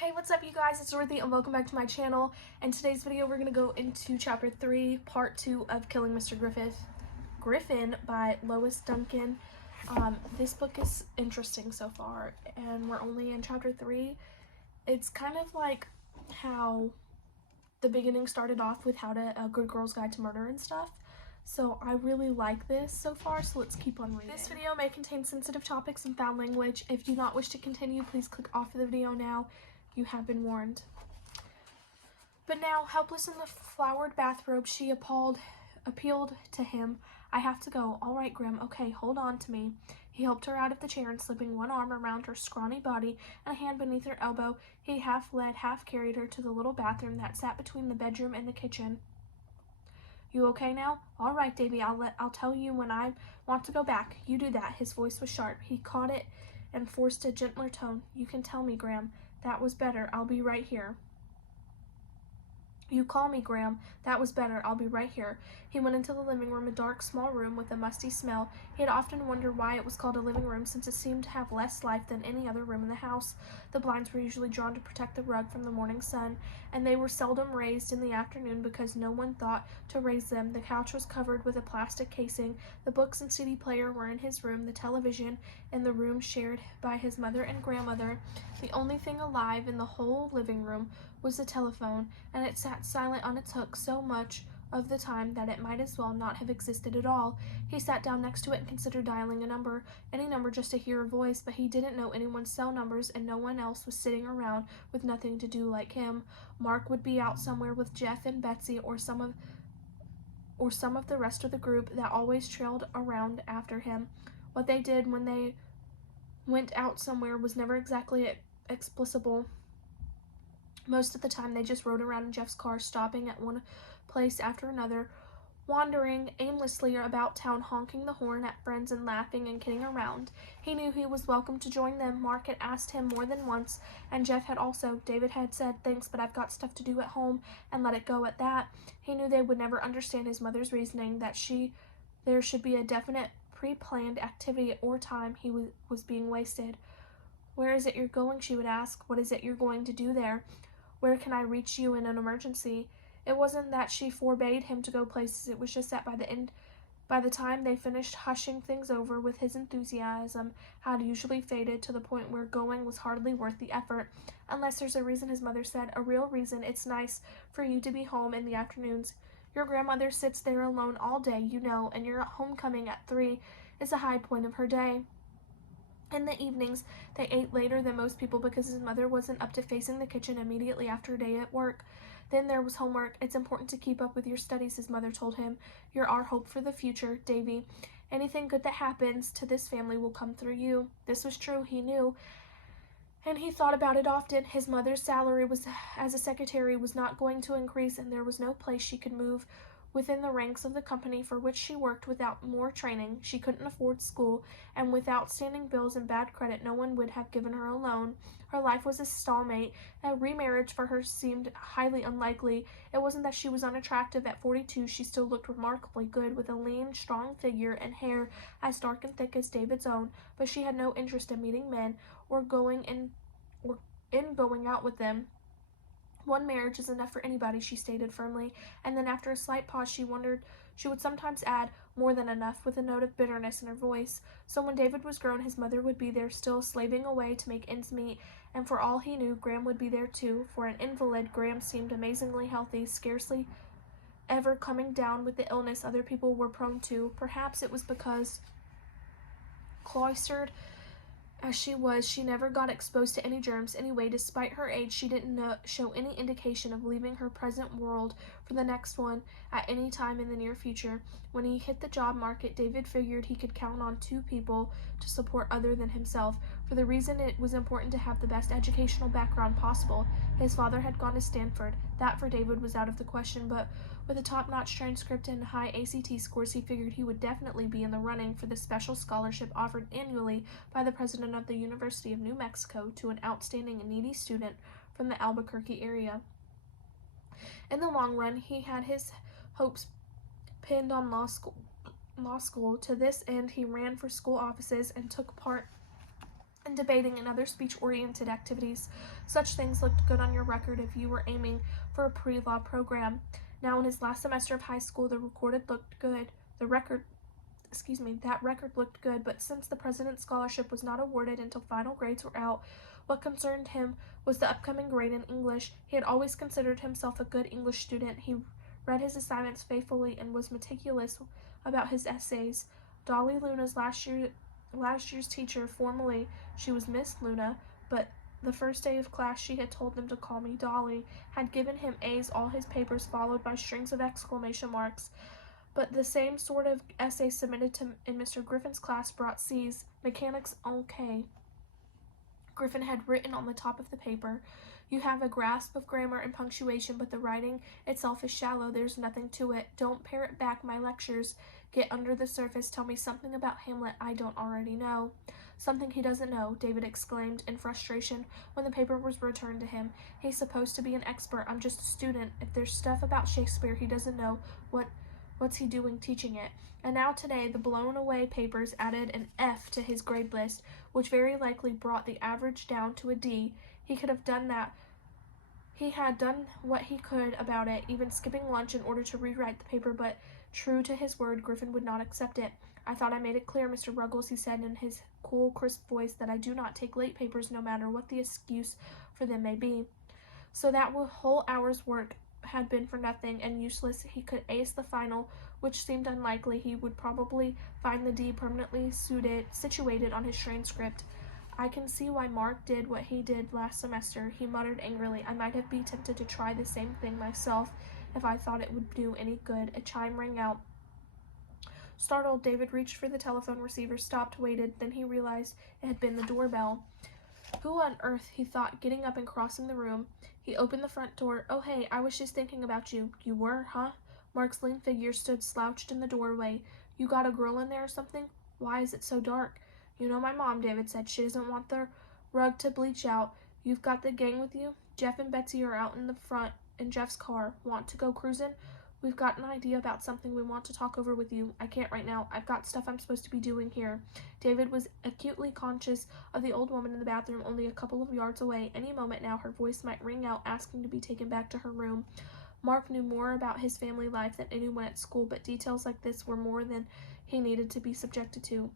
Hey, what's up you guys? It's Dorothy and welcome back to my channel. In today's video we're going to go into chapter 3, part 2 of Killing Mr. Griffin by Lois Duncan. This book is interesting so far and we're only in chapter 3. It's kind of like how the beginning started off with a good girl's guide to murder and stuff. So I really like this so far, so let's keep on reading. This video may contain sensitive topics and foul language. If you do not wish to continue, please click off of the video now. You have been warned. But now, helpless in the flowered bathrobe, she appealed to him. I have to go. All right, Grim. Okay, hold on to me. He helped her out of the chair and slipping one arm around her scrawny body and a hand beneath her elbow, he half led, half carried her to the little bathroom that sat between the bedroom and the kitchen. You okay now? All right, Davy. I'll tell you when I want to go back. You do that. His voice was sharp. He caught it and forced a gentler tone. You can tell me, Graham. That was better. I'll be right here. You call me, Graham. That was better. I'll be right here. He went into the living room, a dark, small room with a musty smell. He had often wondered why it was called a living room, since it seemed to have less life than any other room in the house. The blinds were usually drawn to protect the rug from the morning sun, and they were seldom raised in the afternoon because no one thought to raise them. The couch was covered with a plastic casing. The books and CD player were in his room, the television in the room shared by his mother and grandmother. The only thing alive in the whole living room was the telephone, and it sat silent on its hook so much of the time that it might as well not have existed at all. He sat down next to it and considered dialing a number, any number just to hear a voice, but he didn't know anyone's cell numbers and no one else was sitting around with nothing to do like him. Mark would be out somewhere with Jeff and Betsy or some of the rest of the group that always trailed around after him. What they did when they went out somewhere was never exactly explicable. Most of the time they just rode around in Jeff's car, stopping at one place after another, wandering aimlessly about town, honking the horn at friends and laughing and kidding around. He knew he was welcome to join them. Mark had asked him more than once, and Jeff had also. David had said, "Thanks, but I've got stuff to do at home," and let it go at that. He knew they would never understand his mother's reasoning that there should be a definite pre-planned activity or time he was being wasted. "Where is it you're going?" she would ask. "What is it you're going to do there? Where can I reach you in an emergency?" It wasn't that she forbade him to go places, it was just that by the time they finished hushing things over with, his enthusiasm had usually faded to the point where going was hardly worth the effort. "Unless there's a reason," his mother said, "a real reason. It's nice for you to be home in the afternoons. Your grandmother sits there alone all day, you know, and your homecoming at 3 is the high point of her day." In the evenings, they ate later than most people because his mother wasn't up to facing the kitchen immediately after a day at work. Then there was homework. "It's important to keep up with your studies," his mother told him. "You're our hope for the future, Davy. Anything good that happens to this family will come through you." This was true, he knew, and he thought about it often. His mother's salary as a secretary was not going to increase, and there was no place she could move within the ranks of the company for which she worked without more training. She couldn't afford school, and with outstanding bills and bad credit, no one would have given her a loan. Her life was a stallmate. A remarriage for her seemed highly unlikely. It wasn't that she was unattractive. At 42, she still looked remarkably good, with a lean, strong figure and hair as dark and thick as David's own, but she had no interest in meeting men or in going out with them. "One marriage is enough for anybody," she stated firmly, and then after a slight pause she would sometimes add, "more than enough," with a note of bitterness in her voice. So when David was grown, his mother would be there still, slaving away to make ends meet, and for all he knew, Graham would be there too. For an invalid, Graham seemed amazingly healthy, scarcely ever coming down with the illness other people were prone to. Perhaps it was because, cloistered as she was, she never got exposed to any germs. Anyway, despite her age, she didn't show any indication of leaving her present world for the next one at any time in the near future. When he hit the job market, David figured he could count on 2 people to support other than himself, for the reason it was important to have the best educational background possible. His father had gone to Stanford. That for David was out of the question, but with a top-notch transcript and high ACT scores, he figured he would definitely be in the running for the special scholarship offered annually by the president of the University of New Mexico to an outstanding and needy student from the Albuquerque area. In the long run, he had his hopes pinned on law school. To this end, he ran for school offices and took part and debating and other speech-oriented activities. Such things looked good on your record if you were aiming for a pre-law program. Now in his last semester of high school, that record looked good, but since the president's scholarship was not awarded until final grades were out, what concerned him was the upcoming grade in English. He had always considered himself a good English student. He read his assignments faithfully and was meticulous about his essays. Dolly, Luna's last year's teacher, formally she was Miss Luna, but the first day of class she had told them to call me Dolly, had given him A's all his papers followed by strings of exclamation marks. But the same sort of essay submitted in Mr. Griffin's class brought C's. Mechanics OK. Griffin had written on the top of the paper, "You have a grasp of grammar and punctuation, but the writing itself is shallow. There's nothing to it. Don't parrot back my lectures. Get under the surface. Tell me something about Hamlet I don't already know." "Something he doesn't know," David exclaimed in frustration when the paper was returned to him. "He's supposed to be an expert. I'm just a student. If there's stuff about Shakespeare he doesn't know, what's he doing teaching it?" And now today the blown-away papers added an F to his grade list, which very likely brought the average down to a D. He could have done that. He had done what he could about it, even skipping lunch in order to rewrite the paper, but true to his word, Griffin would not accept it. "I thought I made it clear, Mr. Ruggles," he said in his cool, crisp voice, "that I do not take late papers no matter what the excuse for them may be." So that whole hour's work had been for nothing and useless. He could ace the final, which seemed unlikely. He would probably find the D permanently situated on his transcript. "I can see why Mark did what he did last semester," he muttered angrily. "I might have been tempted to try the same thing myself if I thought it would do any good." A chime rang out. Startled, David reached for the telephone receiver, stopped, waited, then he realized it had been the doorbell. "Who on earth?" he thought, getting up and crossing the room. He opened the front door. "Oh, hey, I was just thinking about you." "You were, huh?" Mark's lean figure stood slouched in the doorway. "You got a girl in there or something? Why is it so dark?" "You know my mom," David said. "She doesn't want the rug to bleach out. You've got the gang with you? Jeff and Betsy are out in the front in Jeff's car. Want to go cruising? We've got an idea about something we want to talk over with you. I can't right now. I've got stuff I'm supposed to be doing here." David was acutely conscious of the old woman in the bathroom only a couple of yards away. Any moment now her voice might ring out asking to be taken back to her room. Mark knew more about his family life than anyone at school, but details like this were more than he needed to be subjected to.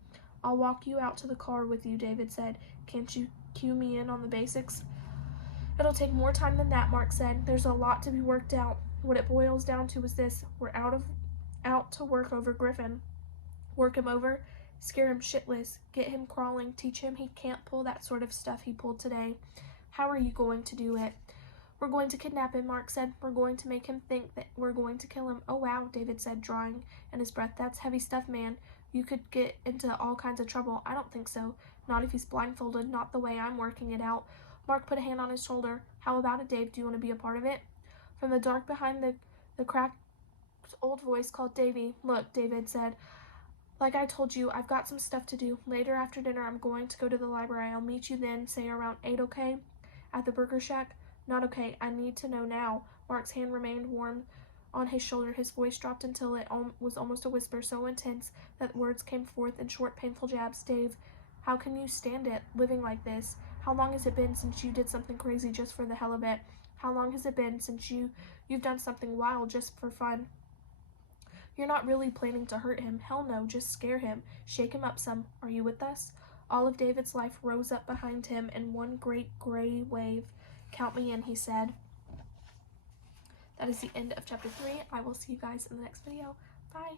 "I'll walk you out to the car with you," David said. "Can't you cue me in on the basics?" "It'll take more time than that," Mark said. "There's a lot to be worked out. What it boils down to is this: we're out to work over Griffin. Work him over, scare him shitless, get him crawling, teach him he can't pull that sort of stuff he pulled today." "How are you going to do it?" "We're going to kidnap him," Mark said. "We're going to make him think that we're going to kill him." "Oh, wow," David said, drawing in his breath. "That's heavy stuff, man. You could get into all kinds of trouble." "I don't think so. Not if he's blindfolded, not the way I'm working it out." Mark put a hand on his shoulder. "How about it, Dave? Do you want to be a part of it?" From the dark behind the cracked old voice called Davy. "Look," David said, "like I told you, I've got some stuff to do. Later after dinner I'm going to go to the library. I'll meet you then, say around 8, okay? At the Burger Shack?" "Not okay. I need to know now." Mark's hand remained warm on his shoulder. His voice dropped until it was almost a whisper, so intense that words came forth in short, painful jabs. "Dave, how can you stand it, living like this? How long has it been since you did something crazy just for the hell of it? How long has it been since you've done something wild just for fun? You're not really planning to hurt him. Hell no, just scare him. Shake him up some. Are you with us?" All of David's life rose up behind him in one great gray wave. "Count me in," he said. That is the end of chapter 3. I will see you guys in the next video. Bye.